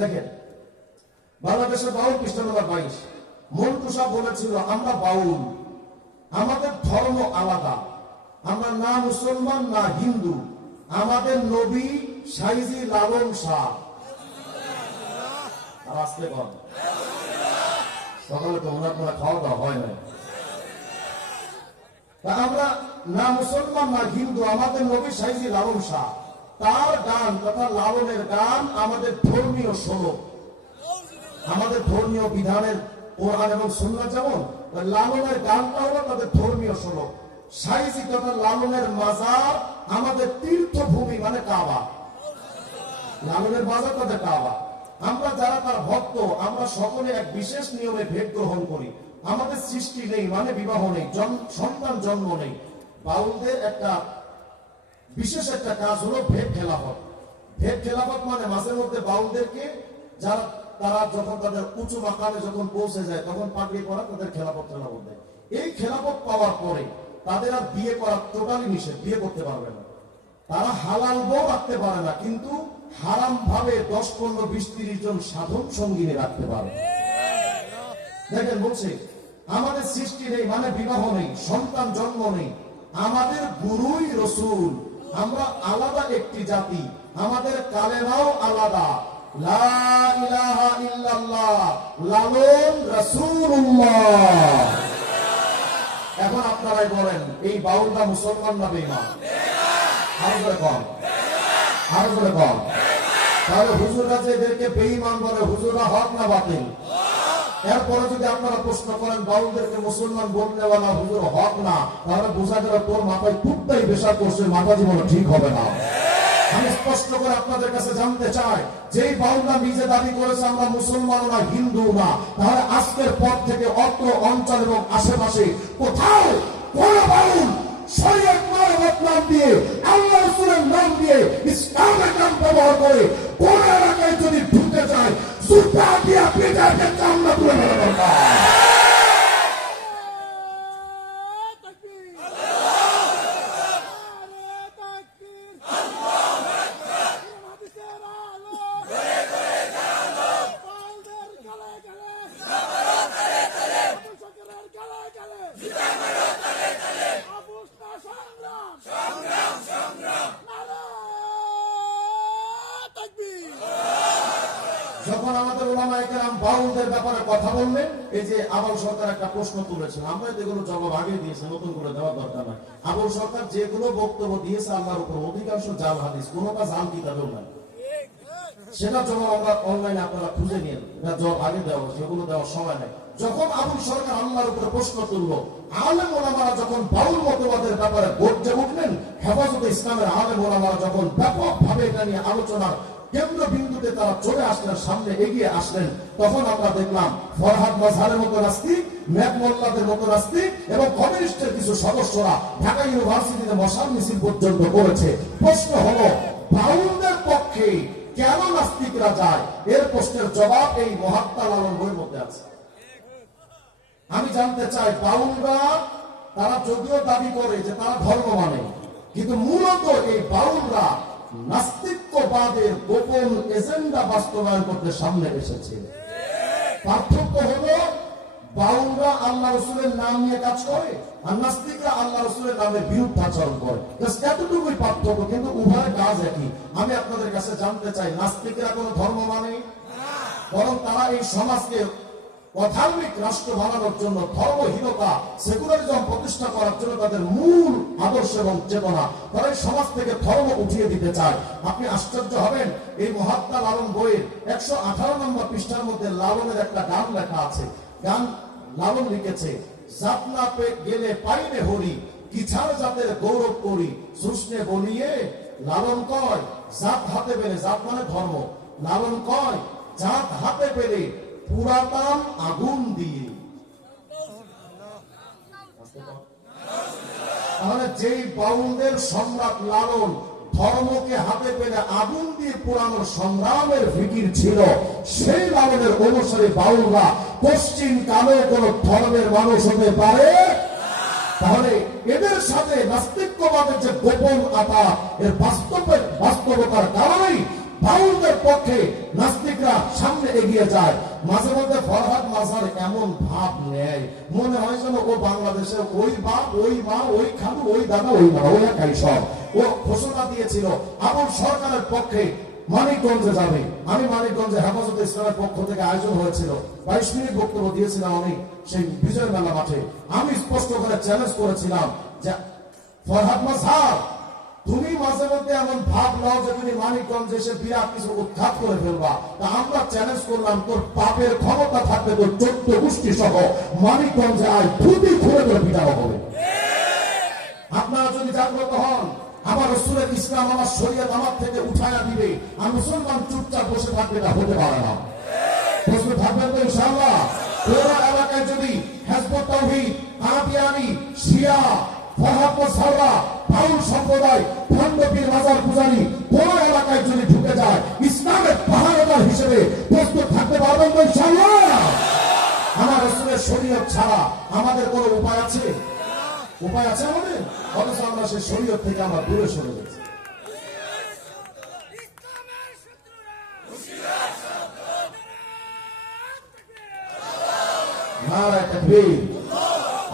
দেখেন, বাংলাদেশের বাউল পৃষ্ঠা নম্বর 22, মন্টু সাহেব বলেছিল আমরা বাউল, আমাদের ধর্ম আলাদা, আমরা না মুসলমান না হিন্দু, আমাদের নবী সাইজি লালন শাহ। আর আসতে কম সকালে তো ওনার কোনো খাওয়া দাওয়া হয় না। আমরা না মুসলমান না হিন্দু, আমাদের নবী সাইজি লালন শাহ। তার গান তথা লালনের গান আমাদের ধর্মীয় শোলক, আমাদের ধর্মীয় বিধানের কোরআন এবং সুন্নাহ যেমন, লালনের গানটা হলো তাদের ধর্মীয় শোলক। সাইজি তথা লালনের মাজার আমাদের তীর্থভূমি, মানে কাবা। লালনের মাজার তাদের কাবা। আমরা যারা তার ভক্ত, আমরা সকলে এক বিশেষ নিয়মে ভেদ গ্রহণ করি। আমাদের সৃষ্টি নেই মানে বিবাহ নেই, সন্তান জন্ম নেই। বাউলদের একটা বিশেষ একটা কাজ হলো ভেদ খেলাফত। ভেদ খেলাফত মানে মাঝে মধ্যে বাউলদেরকে যারা তারা যখন তাদের উঁচু মাকামে যখন পৌঁছে যায় তখন পাগড়ি পরা তাদের খেলাফত দেয়। এই খেলাফত পাওয়ার পরে তাদের আর বিয়ে করা টোটালি নিষেধ, বিয়ে করতে পারবে না। তারা হালাল বউ রাখতে পারে না, কিন্তু হারাম ভাবে 10, 15, 20, 30 জন সাধন সঙ্গিনী রাখতে পারে। দেখেন বলছে আমাদের সৃষ্টি নেই মানে বিবাহ নেই, সন্তান জন্ম নেই, আমাদের গুরুই রসুল, আমরা আলাদা একটি জাতি, আমাদের কালেমাও আলাদা, লা ইলাহা ইল্লাল্লাহ, লালন রাসূলুল্লাহ। এখন আপনারাই বলেন এই বাউলটা মুসলমান না বেঈমান? আরো করে কম, আরো করে কম। তাহলে হুজুররা যে এদেরকে বেঈমান বলে, হুজুররা হক না বাতিল? এরপরে যদি আপনারা প্রশ্ন করেন বাউলদেরকে মুসলমান বললে না হুজুর হক না, তাহলে বোঝা গেল তোর মাথায় কুত্তাই বেশা করছে, মাথা জীবনে ঠিক হবে না। আমি স্পষ্ট করে আপনাদের কাছে জানতে চাই, যেই বাউলরা নিজে দাবি করেছে আমরা মুসলমান না হিন্দু না, তাহলে আজকের পর থেকে অত্র অঞ্চল এবং আশেপাশে কোথাও কোন বাউল শরীয়ত মারফত নাম দিয়ে, আল্লাহ রাসূলের নাম দিয়ে, ইসলামের নাম ব্যবহার করে কোন এলাকায় যদি ঢুকে যায়, জুতা দিয়ে পিটাকে চামড়া তুলে ফেলা দরকার। যখন আমাদের ওলামায়ে কেরাম বাউলদের ব্যাপারে কথা বললেন, এই যে আবুল সরকার একটা প্রশ্ন তুলেছেন, আমরা যেগুলো জবাব আগে দিয়েছি, নতুন করে দেওয়ার দরকার নাই। আবুল সরকার যেগুলো বক্তব্য দিয়েছে আল্লাহর উপর, অধিকাংশ জাল হাদিস, কোনোটা জাল কিতাবেও নাই। সেটা জবাব আমরা অনলাইনে আপনারা খুঁজে নিন, এটা জবাব আগে দেওয়া, সেগুলো দেওয়ার সময় নেই। যখন আবুল সরকার আল্লাহর উপরে প্রশ্ন তুলল, আলেম ওলামারা যখন বাউল মতবাদের ব্যাপারে গর্জে উঠলেন, হেফাজতে ইসলামের আলেম ওলামারা যখন ব্যাপকভাবে এটা নিয়ে আলোচনার কেন্দ্রবিন্দুতে তারা চলে আসলেন, সামনে এগিয়ে আসলেন, তখন আমরা দেখলাম ফরহাদ মাজহারের মতো নাস্তিক, ম্যাক মোল্লাদের মতো নাস্তিক এবং কমিউনিস্টের কিছু সদস্যরা ঢাকা ইউনিভার্সিটিতে মশাল মিছিল পর্যন্ত করেছে। প্রশ্ন হলো বাউলদের পক্ষে কেন নাস্তিকরা যায়? এর প্রশ্নের জবাব এই মহাত্মা লালন বইয়ের মধ্যে আছে। আমি জানতে চাই, বাউলরা তারা যদিও দাবি করে যে তারা ধর্ম মানে, কিন্তু মূলত এই বাউলরা নাস্তিকবাদের গোপন এজেন্ডা বাস্তবায়ন করতে সামনে এসেছে। পার্থক্য হলো বাউলরা আল্লাহ রাসূলের নাম নিয়ে কাজ করে, আর নাস্তিকরা আল্লাহ রাসূলের নামের বিরুদ্ধাচরণ করে। এতটুকুই পার্থক্য, কিন্তু উভয় কাজ একই। আমি আপনাদের কাছে জানতে চাই, নাস্তিকরা কোনো ধর্ম মানে না, বরং তারা এই সমাজকে অধার্মিক রাষ্ট্র বানানোর জন্য, ধর্মহীনতা, সেকুলারিজম প্রতিষ্ঠা করার জন্য তাদের মূল আদর্শ এবং চেতনা, তারা এই সমাজ থেকে ধর্ম উঠিয়ে দিতে চায়। আপনি আশ্চর্য হবেন, এই মহাত্মা লালন বইয়ের 118 নম্বর পৃষ্ঠার মধ্যে লালনের একটা গান লেখা আছে। গান লালন লিখেছে, জাত না গেলে পাইনে হরি, কিছার জাতের গৌরব করি, সুষ্ণে বলিয়ে লালন কয় জাত হাতে পেলে, জাত মানে ধর্ম, লালন কয় জাত হাতে পেলে পুরাতন আগুন দিয়ে। তাহলে যেই বাউলদের সম্রাট লালন ধর্মকে হাতে পেলে আগুন দিয়ে পুরানোর সংগ্রামের ফিকির ছিল, সেই লালনের অনুসারী বাউলরা পশ্চিম কালে কোন ধর্মের মানুষ হতে পারে। তাহলে এদের সাথে নাস্তিকবাদের যে গোপন আতা, এর বাস্তবতার কারণেই বাউলদের পক্ষে নাস্তিকরা সামনে এগিয়ে যায়। মাঝে মধ্যে ফরহাদ মাজার এমন ভাব নেয়, মনে হয় যেন ও বাংলাদেশের ওই বাপ, ওই মা, ওই খালু, ওই দাদা, ওই মা, ওই একাই সব। ও ঘোষণা দিয়েছিল আবুল সরকারের পক্ষে মানিকগঞ্জে যাবে। আমি মানিকগঞ্জে হেফাজতে ইসলামের পক্ষ থেকে আয়োজন হয়েছিল, 22 মিনিট বক্তব্য দিয়েছিলাম আমি সেই বিজয় মেলা মাঠে। আমি স্পষ্ট করে চ্যালেঞ্জ করেছিলাম যে ফরহাদ মাঝার, তুমি মাঝে মধ্যে এমন ভাব নাও যে তুমি মানিকগঞ্জে এসে বিরাট কিছু উৎখাত করে ফেলবা। তা আমরা চ্যালেঞ্জ করলাম, তোর পাপের ক্ষমতা থাকবে তোর 14 গোষ্ঠী সহ মানিকগঞ্জে আয়, খুবই খুলে করে পিটানো হবে। আপনারা যদি জাগ্রত হন, আমার রাসূলের ইসলাম, আমার শরীয়ত আমার থেকে উঠায়া দিবে, আর মুসলমান চুপচাপ বসে থাকবে, এটা হতে পারে না। প্রশ্ন থাকবেন তো ইনশাআল্লাহ? পুরো এলাকায় যদি হিজবুত তাওহীদ, কাদিয়ানী, শিয়া, ফরহাদ মাঝাররা, বাউল সম্প্রদায়, খণ্ডপীর, মাজার পূজারী কোন এলাকায় যদি ঢুকে যায়, ইসলামের পাহারাদার হিসেবে প্রস্তুত থাকতে পারবেন তো ইনশাআল্লাহ? আমার রাসূলের শরীয়ত ছাড়া আমাদের কোনো উপায় আছে? উপায় আছে আমাদের? অথচ আমরা সেই শরীয়ত থেকে আমরা দূরে সরে গেছি। নারায়ে তাকবীর,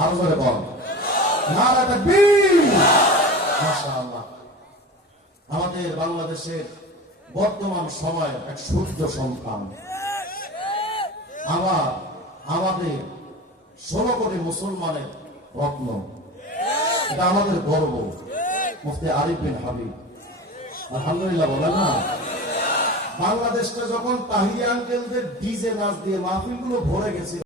আরো জোরে বল, নারায়ে তাকবীর। মাশাআল্লাহ। আমাদের বাংলাদেশের বর্তমান সময়ের এক সূর্য সন্তান, আবার আমাদের 16 কোটি মুসলমানের রত্ন, এটা আমাদের গর্ব। মুফতি আরিফ বিন হাবিব, আলহামদুলিল্লাহ বলেন না? বাংলাদেশটা যখন তাহিরি আঙ্কেলদের ডিজে নাচ দিয়ে মাহফিলগুলো ভরে গেছিল,